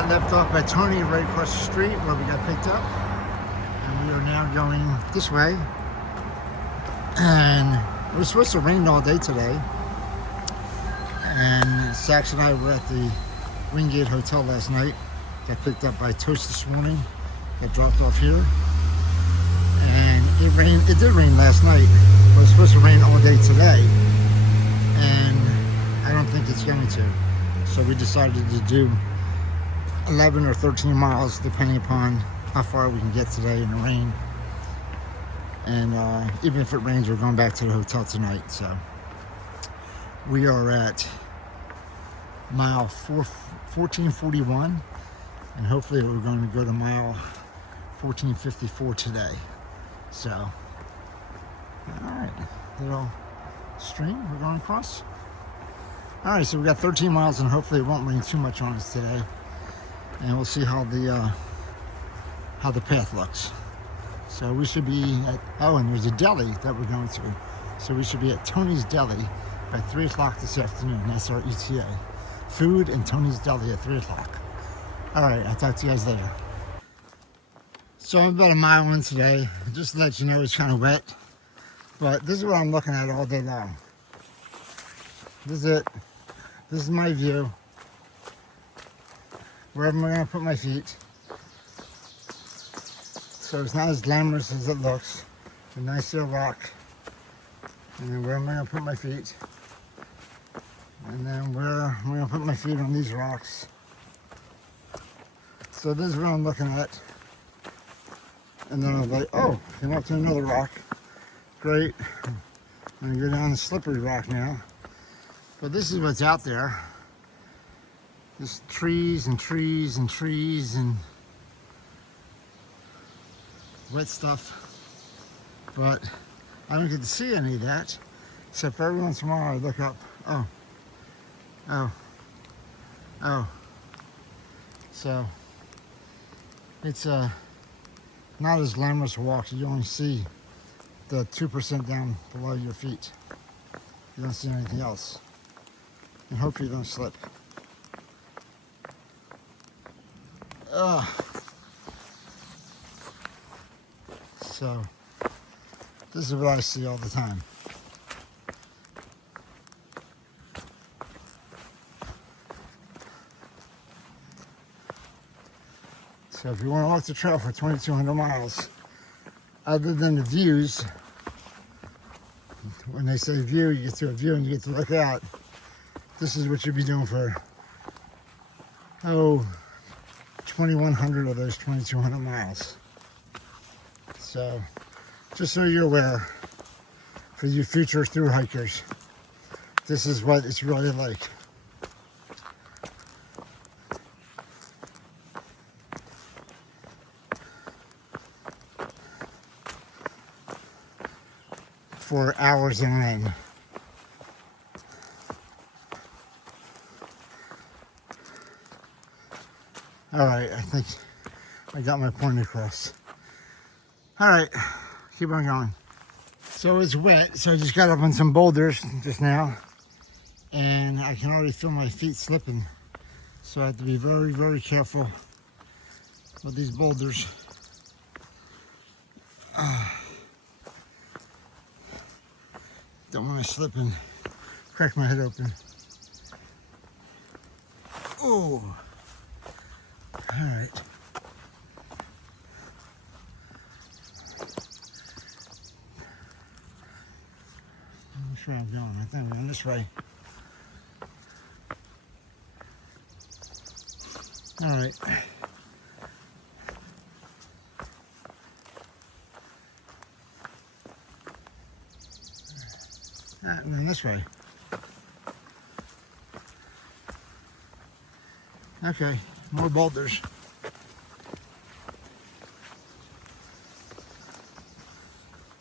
got left off by Tony right across the street where we got picked up. And we are now going this way. And it was supposed to rain all day today. And Sax and I were at the Wingate Hotel last night. Got picked up by Toast this morning. Got dropped off here. And it rained. It did rain last night. But it was supposed to rain all day today. And I don't think it's going to. So we decided to do 11 or 13 miles depending upon how far we can get today in the rain. And even if it rains, we're going back to the hotel tonight. So we are at mile 1441, and hopefully we're going to go to mile 1454 today. So all right, little stream we're going across. All right, so we got 13 miles, and hopefully it won't rain too much on us today. And we'll see how the path looks. So we should be at, oh, and there's a deli that we're going to. So we should be at Tony's Deli by 3 o'clock this afternoon. That's our ETA. Food and Tony's Deli at 3 o'clock. All right, I'll talk to you guys later. So I'm about a mile in today. Just to let you know, it's kind of wet. But this is what I'm looking at all day long. This is it. This is my view. Wherever I'm going to put my feet. So it's not as glamorous as it looks. A nice little rock. And then where am I going to put my feet? And then where I'm going to put my feet on these rocks. So this is what I'm looking at. And then I was like, oh, came up to another rock. Great. I'm going to go down the slippery rock now. But this is what's out there. Just trees and trees and trees and wet stuff. But I don't get to see any of that, except for every once in a while I look up. Oh. Oh. Oh. So it's not as glamorous a walk. You only see the 2% down below your feet. You don't see anything else. And hopefully you don't slip. So this is what I see all the time. So if you want to walk the trail for 2,200 miles, other than the views, when they say view, you get to a view and you get to look out. This is what you'll be doing for, 2,100 of those 2,200 miles. So, just so you're aware, for you future thru hikers, this is what it's really like. For hours on end. All right, I think I got my point across. All right, keep on going. So it's wet, so I just got up on some boulders just now, and I can already feel my feet slipping. So I have to be very, very careful with these boulders. Don't want to slip and crack my head open. Oh, all right. Which way I'm going? I think I'm going this way. All right. And then this way. Okay, more boulders.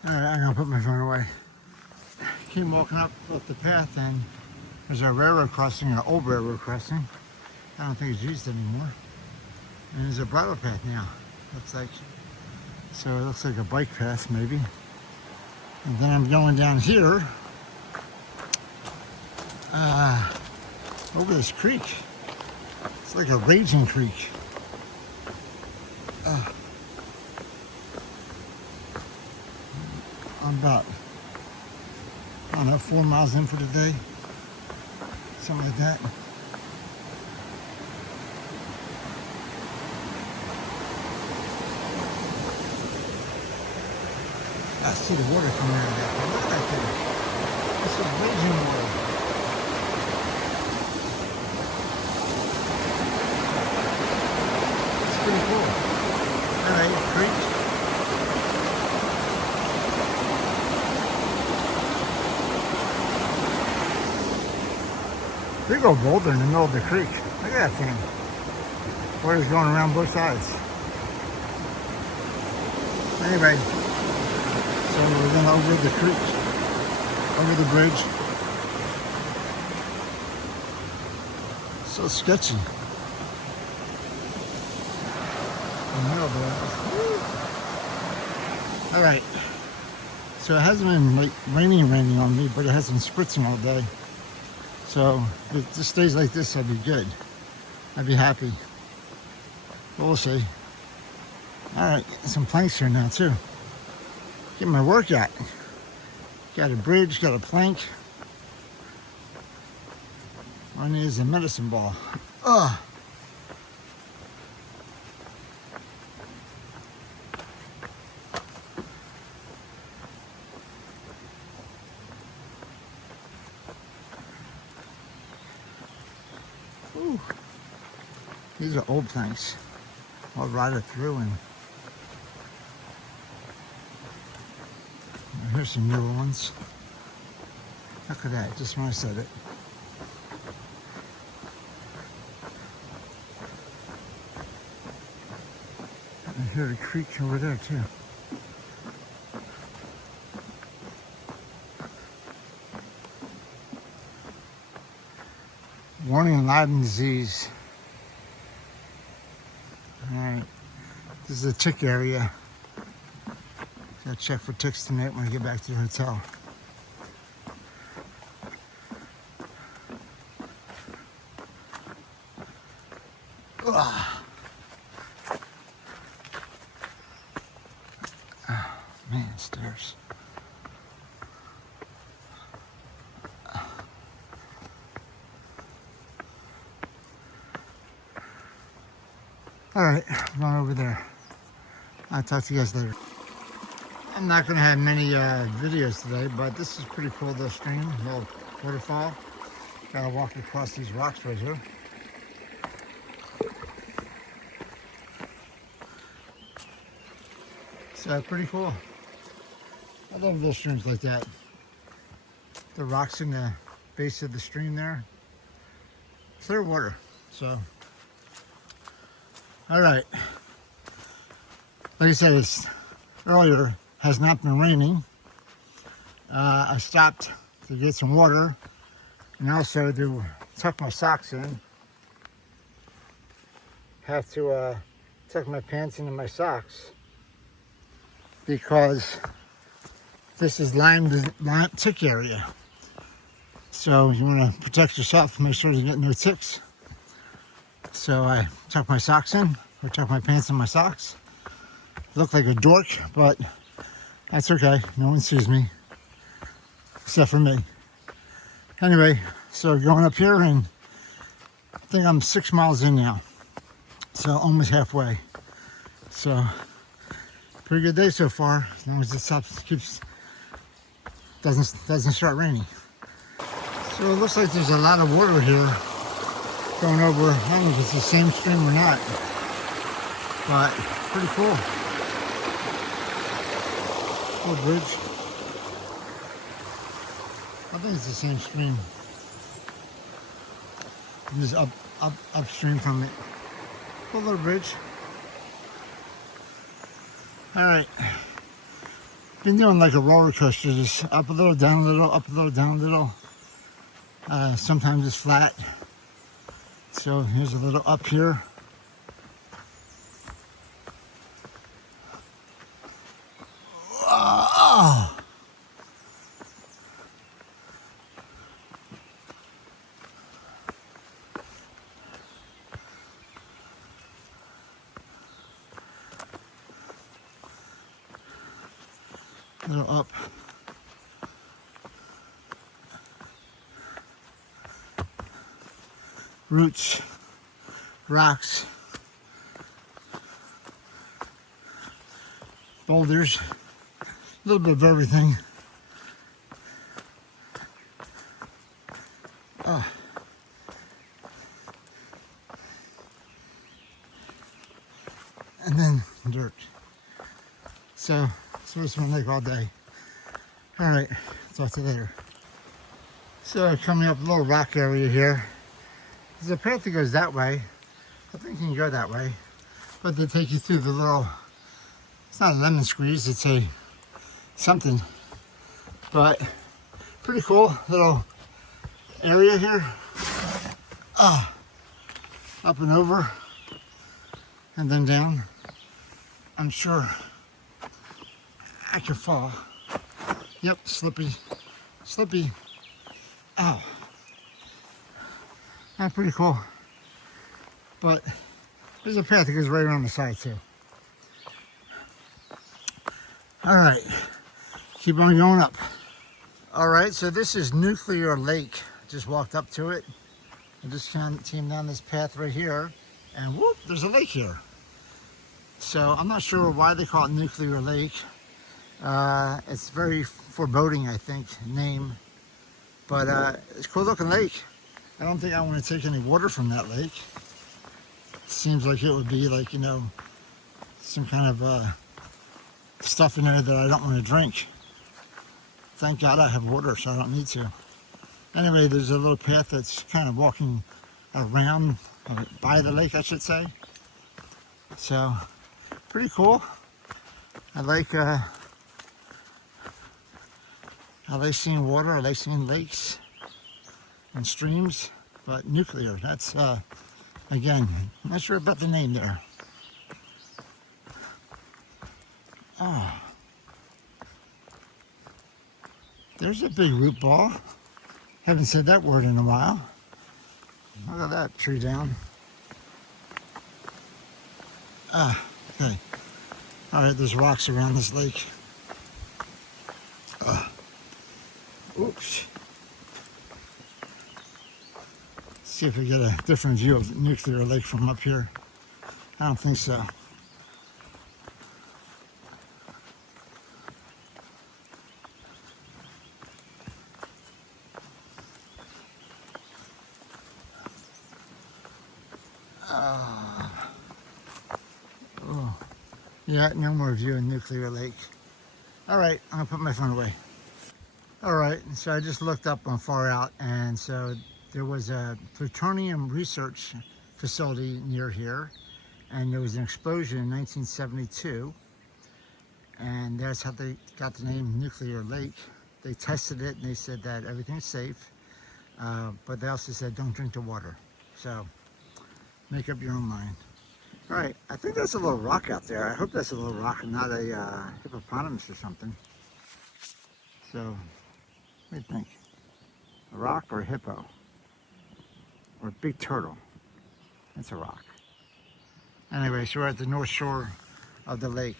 All right, I'm gonna put my phone away. Keep walking up the path, and there's a railroad crossing, an old railroad crossing. I don't think it's used anymore. And there's a bridle path now. Looks like, so it looks like a bike path maybe. And then I'm going down here over this creek. It's like a raging creek. I'm about, I don't know, 4 miles in for the day. Something like that. I see the water coming out of that. Look at that thing. It's a raging water. It's pretty cool. Alright, creek. Big old boulder in the middle of the creek. Look at that thing. Water's going around both sides. Anyway, so we're going over the creek, over the bridge. So sketchy. In the middle there. All right. So it hasn't been like raining on me, but it has been spritzing all day. So if it just stays like this, I'd be good. I'd be happy. But we'll see. All right, some planks here now too. Get my workout. Got a bridge, got a plank. One is a medicine ball. Ugh. Ooh. These are old planks. I'll ride it through and here's some newer ones. Look at that, just when I said it. I hear the creek over there too. Warning, Lyme disease. Alright, this is a tick area. Gotta check for ticks tonight when I get back to the hotel. Ugh. Oh, man, stairs. Alright, I'm going over there. I'll talk to you guys later. I'm not going to have many videos today, but this is pretty cool, the stream, little waterfall. Gotta walk across these rocks right here. So pretty cool. I love little streams like that. The rocks in the base of the stream there. Clear water, so. All right. Like I said, it's earlier. Has not been raining. I stopped to get some water and also to tuck my socks in. Have to tuck my pants into my socks because this is Lyme tick area. So you want to protect yourself, make sure you get no ticks. So I tuck my socks in, or tuck my pants in my socks. Look like a dork, but that's okay. No one sees me, except for me. Anyway, so going up here, and I think I'm 6 miles in now. So almost halfway. So pretty good day so far, as long as it doesn't start raining. So it looks like there's a lot of water here going over. I don't know if it's the same stream or not, but pretty cool. Cool bridge. I think it's the same stream. Just upstream from it. Cool little bridge. All right. Been doing like a roller coaster, just up a little, down a little, up a little, down a little. Sometimes it's flat. So here's a little up here. Oh. A little up. Roots, rocks, boulders, a little bit of everything. And then dirt. So it's been like all day. All right, talk to you later. So coming up a little rock area here. There's a path that goes that way. I think you can go that way. But they take you through the little, it's not a lemon squeeze, it's a something. But pretty cool little area here. Up and over and then down. I'm sure I could fall. Yep, slippy, slippy. Ow. Not pretty cool. But there's a path that goes right around the side too. All right, keep on going up. All right, so this is Nuclear Lake. Just walked up to it. I just came down this path right here, and whoop, there's a lake here. So I'm not sure why they call it Nuclear Lake. It's very foreboding, I think, name. But it's a cool looking lake. I don't think I want to take any water from that lake. It seems like it would be like, you know, some kind of stuff in there that I don't want to drink. Thank God I have water, so I don't need to. Anyway, there's a little path that's kind of walking around, by the lake, I should say. So, pretty cool. I like seeing water. I like seeing lakes and streams. But nuclear, that's again, I'm not sure about the name there. Oh, there's a big root ball. Haven't said that word in a while. Look at that tree down. Okay. All right, there's rocks around this lake. Oops. See if we get a different view of Nuclear Lake from up here. I don't think so. Oh, yeah, no more view of Nuclear Lake. All right, I'm gonna put my phone away. All right, so I just looked up on Far Out, and so there was a plutonium research facility near here, and there was an explosion in 1972, and that's how they got the name Nuclear Lake. They tested it, and they said that everything's safe, but they also said don't drink the water. So make up your own mind. All right, I think that's a little rock out there. I hope that's a little rock and not a hippopotamus or something. So, what do you think? A rock or a hippo? Or a big turtle? That's a rock. Anyway, so we're at the north shore of the lake.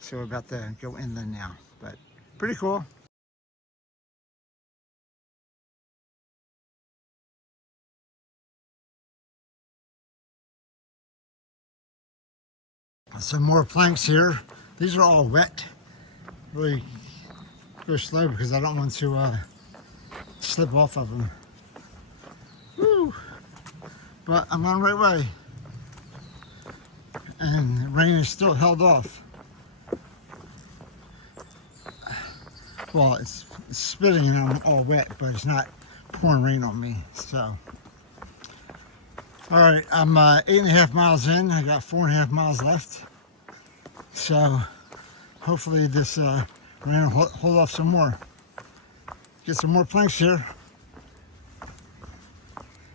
So we're about to go inland now, but pretty cool. Some more planks here. These are all wet. Really go slow because I don't want to slip off of them. Woo! But I'm on the right way. And the rain is still held off. Well, it's spitting and I'm all wet, but it's not pouring rain on me, so. All right, I'm 8.5 miles in. I got 4.5 miles left. So hopefully this rain will hold off some more. Get some more planks here.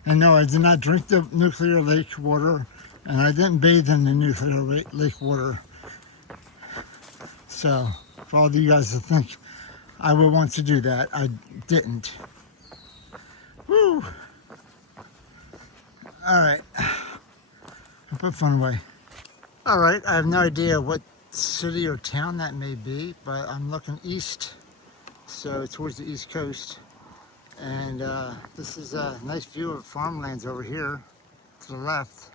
And no, I did not drink the Nuclear Lake water, and I didn't bathe in the Nuclear Lake water. So for all of you guys that think I would want to do that, I didn't. Woo! All right, I put phone away. All right, I have no idea what city or town that may be, but I'm looking east, so towards the east coast. And this is a nice view of farmlands over here to the left.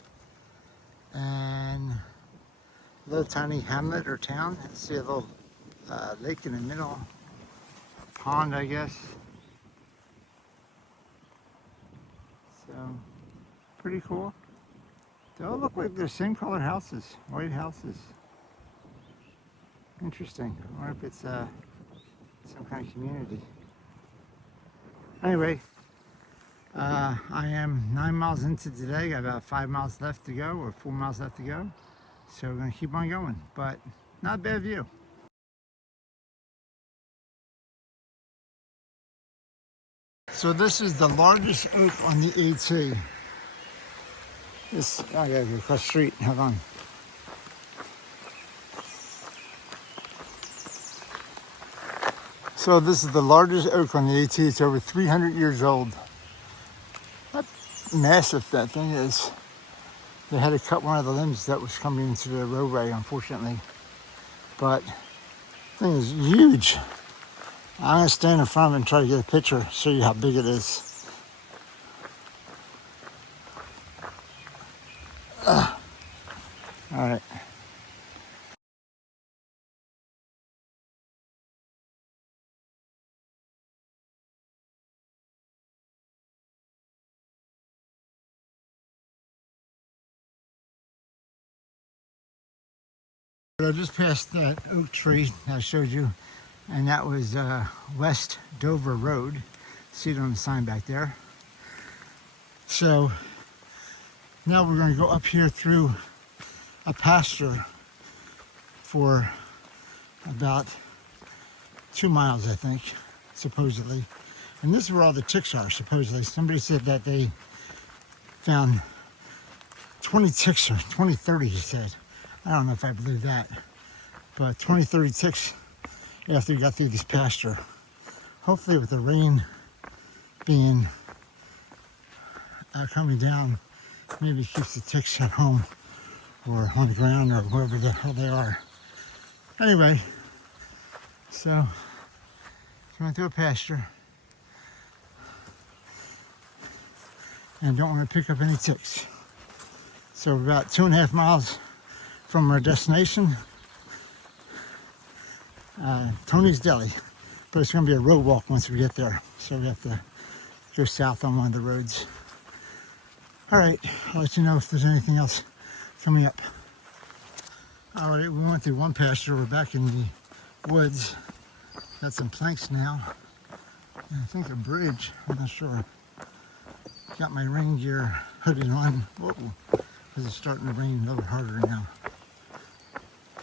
And a little tiny hamlet or town. I see a little lake in the middle. A pond, I guess. So, pretty cool. They all look like they're same colored houses, white houses. Interesting. I wonder if it's some kind of community. Anyway, I am 9 miles into today. Got about 5 miles left to go, or 4 miles left to go. So we're gonna keep on going, but not a bad view. So this is the largest oak on the AT. This, I gotta go across the street, hold on. So this is the largest oak on the AT. It's over 300 years old. How massive that thing is. They had to cut one of the limbs that was coming into the roadway, unfortunately. But the thing is huge. I'm gonna stand in front of it and try to get a picture, show you how big it is. All right. I just passed that oak tree I showed you, and that was West Dover Road. See it on the sign back there. So now we're going to go up here through a pasture for about 2 miles, I think, supposedly. And this is where all the ticks are, supposedly. Somebody said that they found 20 ticks, or 20, 30, he said. I don't know if I believe that, but 20, 30 ticks after we got through this pasture. Hopefully with the rain being coming down, maybe it keeps the ticks at home or on the ground or wherever the hell they are. Anyway, so going through a pasture and don't want to pick up any ticks. So we're about 2.5 miles from our destination, Tony's Deli, but it's going to be a road walk once we get there, so we have to go south on one of the roads. All right, I'll let you know if there's anything else coming up. All right, we went through one pasture. We're back in the woods. Got some planks now, and I think a bridge. I'm not sure. Got my rain gear hooded on. Whoa, because it's starting to rain a little harder now.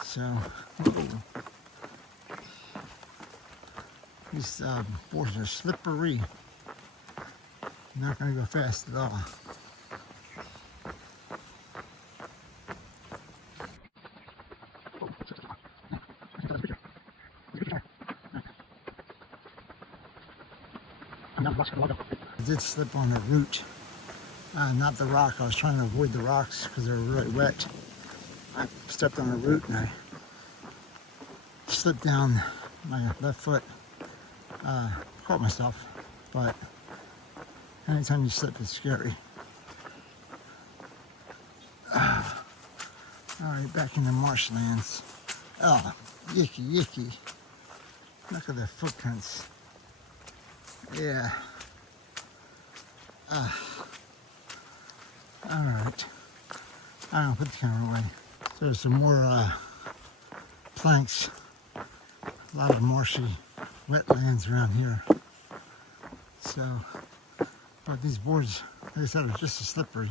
So, whoa. These boards are slippery. Not going to go fast at all. I did slip on the root, not the rock. I was trying to avoid the rocks because they were really wet. I stepped on a root and I slipped down my left foot. Caught myself, but anytime you slip, it's scary. All right, back in the marshlands. Oh, yicky, yicky. Look at the footprints. Yeah. All right. I don't put the camera away. So there's some more planks. A lot of marshy wetlands around here. So, but these boards, like I said, are just as slippery.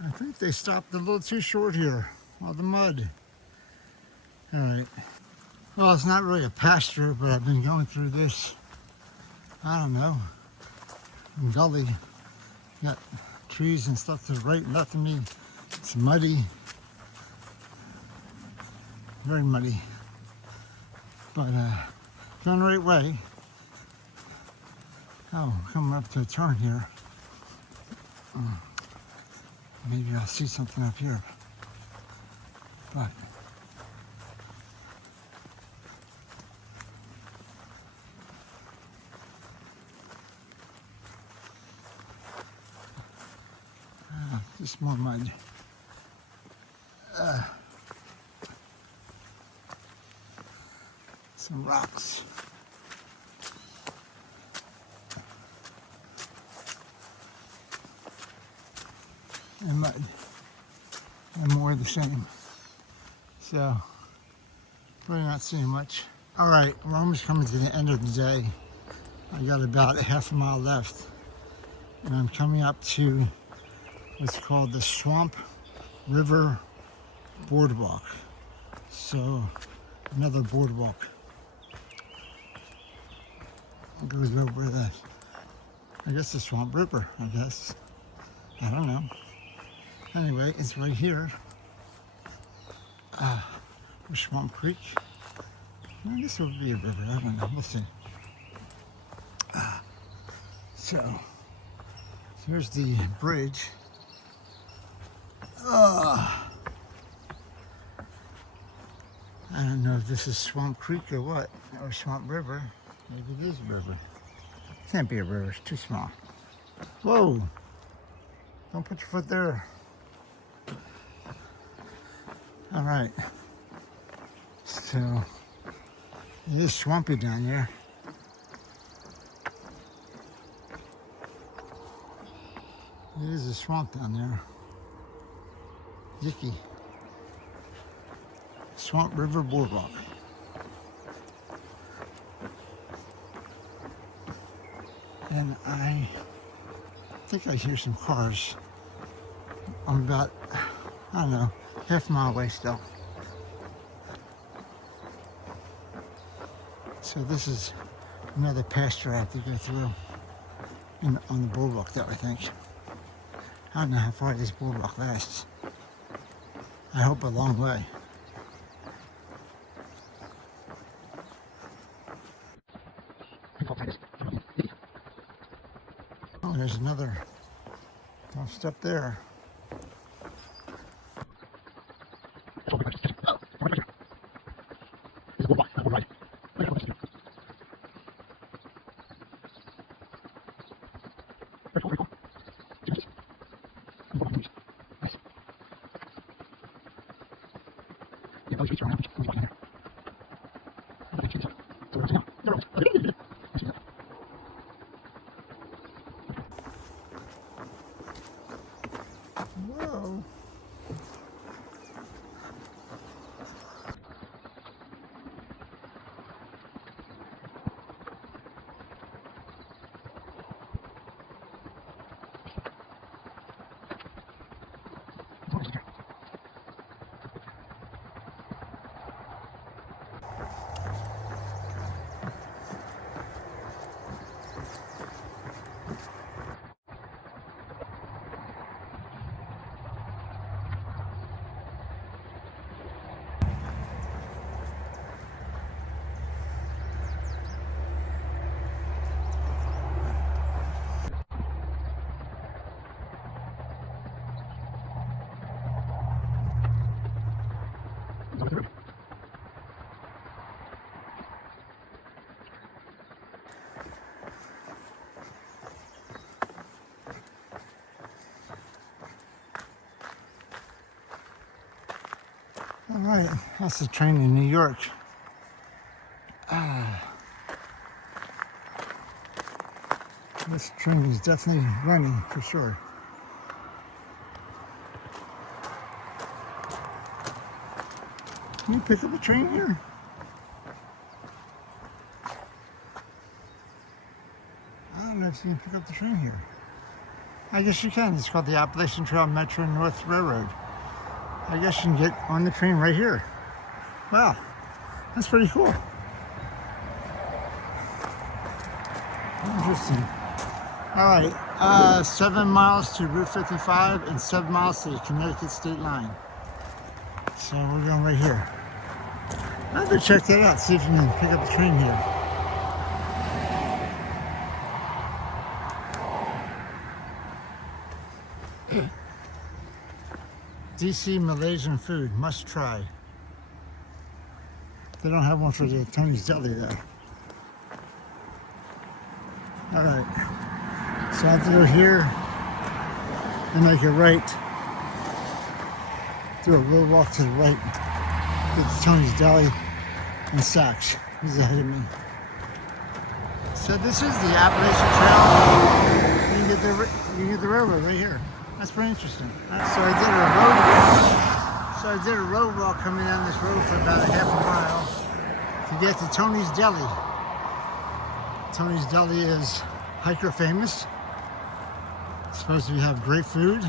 I think they stopped a little too short here, all the mud. All right. Well, it's not really a pasture, but I've been going through this, I don't know, gully. Got trees and stuff to the right and left of me. It's muddy. Very muddy. But going the right way. Oh, coming up to a turn here. Maybe I'll see something up here. But just more mud. Some rocks. And mud. And more of the same. So, really not seeing much. Alright, we're almost coming to the end of the day. I got about a half a mile left. And I'm coming up to what's called the Swamp River Boardwalk. So, another boardwalk. It goes over the, I guess the Swamp River, I guess. I don't know. Anyway, it's right here. Swamp Creek. I guess it would be a river. I don't know. We'll see. So, here's the bridge. I don't know if this is Swamp Creek or what, or Swamp River. Maybe it is a river. Can't be a river. It's too small. Whoa! Don't put your foot there. All right. So, it is swampy down there. It is a swamp down there. Yicky. Swamp River Boardwalk. And I think I hear some cars. I'm about, I don't know, half a mile away still. So this is another pasture I have to go through on the boardwalk though, I think. I don't know how far this boardwalk lasts. I hope a long way. Oh, there's another. Don't step there. Whoa. All right, that's the train in New York. This train is definitely running for sure. Can you pick up a train here? I don't know if you can pick up the train here. I guess you can. It's called the Appalachian Trail Metro North Railroad. I guess you can get on the train right here. Wow, that's pretty cool. Interesting. All right, 7 miles to Route 55 and 7 miles to the Connecticut state line. So we're going right here. I'll go check that out, see if you can pick up a train here. DC Malaysian food, must try. They don't have one for the Tony's Deli though. Alright, so I have to go here and make a right. Do a little walk to the right. Get to Tony's Deli and Saks. He's ahead of me. So this is the Appalachian Trail. You can get the railroad right here. That's pretty interesting. So I did a road walk coming down this road for about a half a mile to get to Tony's Deli. Tony's Deli is hiker famous. It's supposed to have great food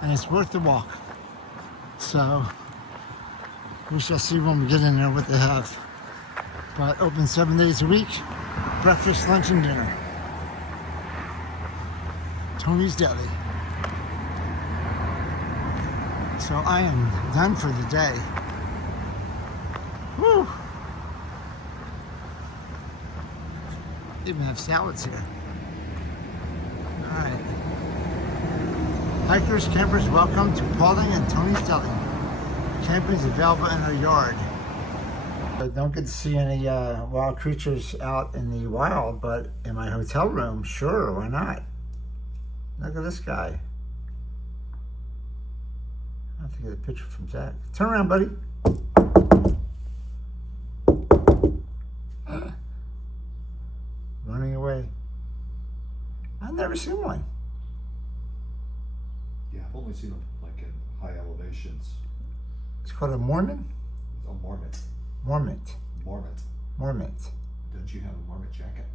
and it's worth the walk. So we shall see when we get in there what they have. But open 7 days a week, breakfast, lunch, and dinner. Tony's Deli. So I am done for the day. Woo! Even have salads here. Alright. Hikers, campers, welcome to Paulding and Tony's Deli. Camping is available in our yard. I don't get to see any wild creatures out in the wild, but in my hotel room, sure, why not? Look at this guy. I have to get a picture from Zach. Turn around, buddy. Running away. I've never seen one. Yeah, I've only seen them like in high elevations. It's called a Mormon? Oh, Marmot. Mormont. Marmot. Mormont. Don't you have a marmot jacket?